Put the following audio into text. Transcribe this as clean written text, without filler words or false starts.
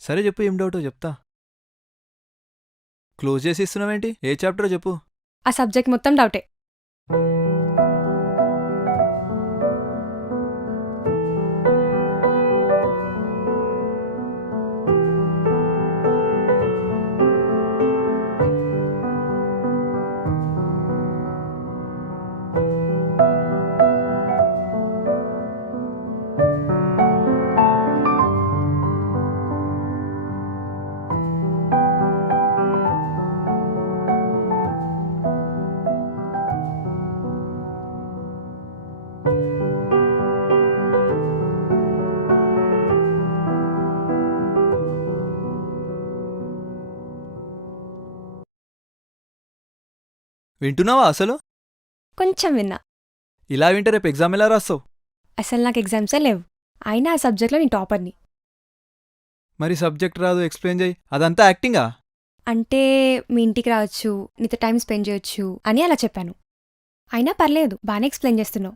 సరే చెప్పు, ఏం డౌటో చెప్తా. క్లోజ్ చేసి ఇస్తున్నావేంటి? ఏ చాప్టరో చెప్పు. ఆ సబ్జెక్ట్ మొత్తం డౌటే. వింటున్నావా అసలు? కొంచెం విన్నా. ఇలా వింటే రేపు ఎగ్జామ్ ఎలా రాస్తావు? అసలు నాకు ఎగ్జామ్సే లేవు. అయినా ఆ సబ్జెక్ట్లో నేను టాపర్ని. మరి సబ్జెక్ట్ రాదు, ఎక్స్ప్లెయిన్ చేయి. అదంతా యాక్టింగా? అంటే మీ ఇంటికి రావచ్చు, నీతో టైం స్పెండ్ చేయొచ్చు అని అలా చెప్పాను. అయినా పర్లేదు, బాగానే ఎక్స్ప్లెయిన్ చేస్తున్నావు.